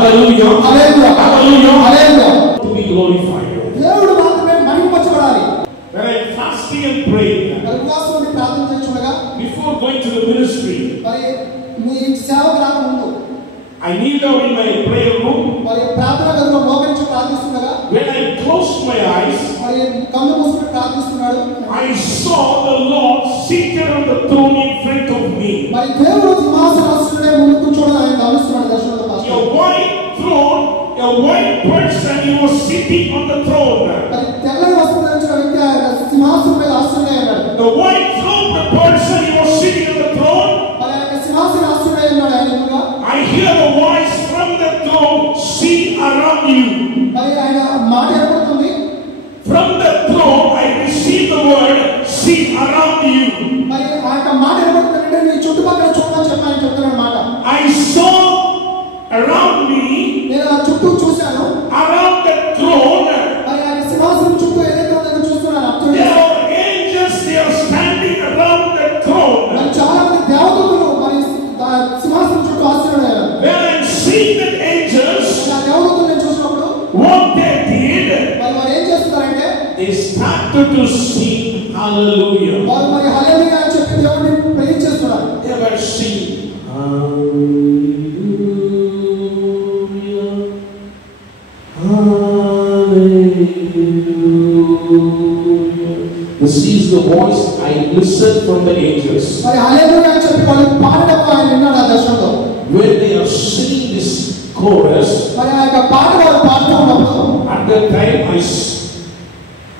Hallelujah. Hallelujah. Hallelujah. Hallelujah. To be glorified. దేవుడు మాత్రమే మహిమపరచబడాలి. When I am fasting and praying, ఉపవాసం ఉండి ప్రార్థన చేస్తుండగా, before going to the ministry, మరి మీ సేవకు రాక ముందు I kneel down in my prayer room. మరి ప్రార్థన గదిలో మోకరించి ప్రార్థిస్తుండగా, when I closed my eyes, మరి కళ్ళు మూసుకొని ప్రార్థిస్తున్నాడు. I saw the Lord seated on the throne in front of me. మరి దేవుడు సింహాసనాసీనుడై ముందు కూర్చొని ఆయన గమనిస్తున్నాడు దర్శనంలో. A white throne, a white person, he was sitting on the throne. మరి తెల్లని వస్త్రం ధరించిన వ్యక్తి ఆయన సింహాసనం మీద ఆసీనుడై ఉన్నాడు. The white throne, the person, he was sitting on the throne. మరి ఆయన సింహాసనాసీనుడై ఉన్నాడు ఆయన ఎదురుగా. I hear the voice from the throne, see around you. మరి ఆయన మాట ఏర్పడుతుంది. From the throne, I receive the word, see around you. మరి ఆ యొక్క మాట ఏర్పడుతుందంటే నీ చుట్టుపక్కల చూడమని చెప్పాలని చెప్తున్నాడు మాట. I saw around me, నేను ఆ చుట్టూ చూశాను. around the throne, మరి ఆయన సింహాసనం చుట్టూ ఏదైతే ఉందో చూస్తున్నాను. there are angels, they are standing around the throne. మరి చాలా మంది దేవదూతలు మరి సింహాసనం చుట్టూ ఆసీనులయ్యారు. When I see the angels, ఆ దేవదూతలను చూసినప్పుడు what they did, మరి వారు ఏం చేస్తున్నారంటే they started to sing hallelujah. వారు మరి హల్లెలూయా అని చెప్పి దేవుడిని ప్రైజ్ చేస్తున్నారు. They were singing hallelujah, hallelujah. This is the voice I listened from the angels. మరి హల్లెలూయా అని చెప్పి వాళ్ళు పాడటం ఆయన విన్నాడు ఆ దర్శనంలో. When they are singing this chorus, మరి ఆ యొక్క పాట వారు పాడుతూ ఉన్నప్పుడు at that time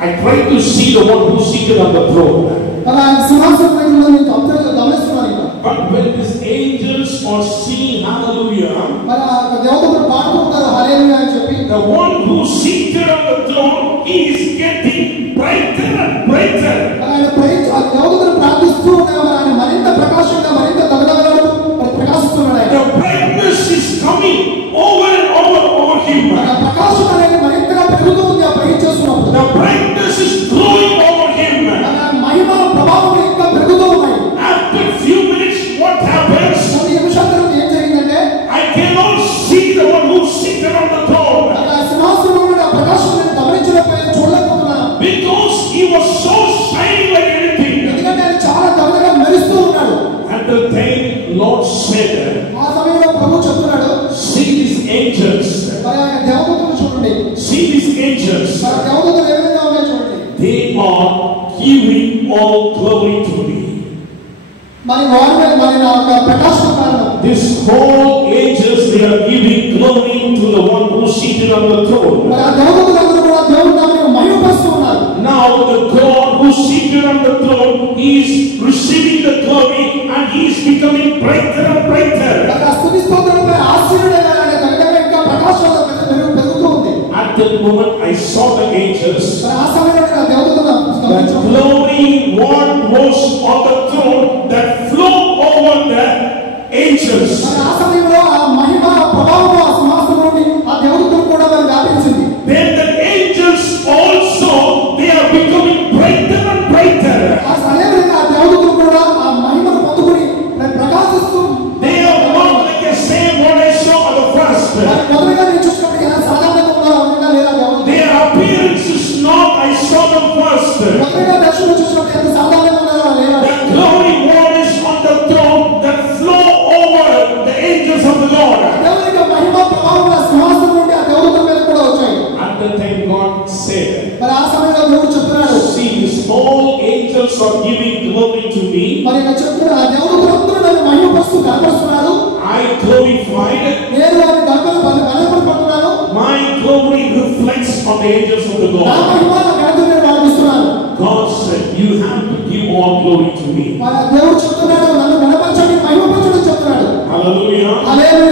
I tried to see the one who seated on the throne. మరి ఆయన సింహాసనం పైన ఉన్న నేను అంతగా గమనిస్తున్నాను ఇంకా. But when these angels are singing hallelujah, మరి ఆ దేవదూతలు పాడుతూ ఉన్నారు హల్లెలూయా అని చెప్పి, the one who seated on the throne, he is getting brighter and brighter. మరి ఆయన ప్రైజ్ ఆ దేవదూతలు ప్రార్థిస్తూ ఉండగా మరి ఆయన మరింత ప్రకాశంగా మరింత దగదగలాడుతూ మరి ప్రకాశిస్తున్నాడు ఆయన. The brightness is coming over and over him. ఆ ప్రకాశం అనేది మరింతగా పెరుగుతూ ఉంది ఆ ప్రైజ్ చేస్తున్నప్పుడు. The brightness is growing over him. ఆ మహిమ ప్రభావం ఇంకా పెరుగుతూ ఉన్నాయి. After few minutes, what happens? కొన్ని నిమిషాల తర్వాత ఏం జరిగిందంటే I cannot see the one who seated on the throne, ఆ సింహాసనం మీద ఆ ప్రకాశం నేను గమనించలేకపోయాను, చూడలేకపోతున్నాను. because he was so shining like anything. ఎందుకంటే ఆయన చాలా దగదగా మెరుస్తూ ఉన్నాడు. At the time, Lord said, ఆ సమయంలో ప్రభు చెప్తున్నాడు, see these angels. మరి ఆయన దేవదూతలను చూడండి. See these angels. మరి ఆ దేవదూతలు ఏ విధంగా ఉన్నాయో చూడండి. They are giving all glory to me. మరి వారి మీద మరి నా యొక్క ప్రకాశం కారణం. This whole angels, they are giving glory to the one who is seated on the throne. మరి ఆ దేవదూతలందరూ కూడా దేవుని నామమును మహిమపరుస్తూ ఉన్నారు. Now the God who is seated on the throne, he is receiving the glory and he is becoming brighter and brighter. మరి ఆ స్తుతి స్తోత్రముపై ఆశీర్వాదమైన ఆయన దగదగా ఇంకా ప్రకాశం పెరుగుతూ ఉంది. At that moment, I saw the angels. మరి ఆ సమయంలో ఆ దేవదూతలను The glory what was on the throne that flowed over the angels. మరి ఆ సమయంలో ఆ మహిమ ప్రభావం ఆ సింహాసనం నుండి ఆ దేవదూతలు కూడా మరి వ్యాపించింది. Then the angels also, they are becoming brighter and brighter. ఆ సమయంలో ఆ దేవదూతలు కూడా ఆ మహిమను పొందుకొని ప్రకాశిస్తూ They are not like the same what I saw at the first. మొదలుగా నేను చూసినప్పుడు ఎలా సాధారణంగా ఉన్నారో అందుగా లేదా దేవదూతలు. Their appearance is not I saw them first. మొదలుగా దర్శనం చూసినప్పుడు ఎంత సాధారణంగా ఉన్నారో లేదా. The glory what is on the throne that flow over the angels of the Lord. దేవుని యొక్క మహిమ ప్రభావం ఆ సింహాసనం నుండి ఆ దేవదూతల మీద కూడా వచ్చాయి. At that time God said, మరి ఆ సమయంలో దేవుడు చెప్తున్నాడు, see, these all angels are giving glory to me. మరి ఇక్కడ చెప్తున్నా ఆ దేవదూతలందరూ నన్ను మహిమపరుస్తూ కనపరుస్తున్నారు. I glorified. నేను వారిని గణపడుతున్నాను. My glory reflects on the angels of the నా Lord. మహిమ నా ఘనతను నేను వారికి ఇస్తున్నాను. God said, you have to give all glory to me. మరి దేవుడు చెప్తున్నాడు, నన్ను గణపరచండి, మహిమపరచండి చెప్తున్నాడు. Hallelujah. హల్లెలూయా.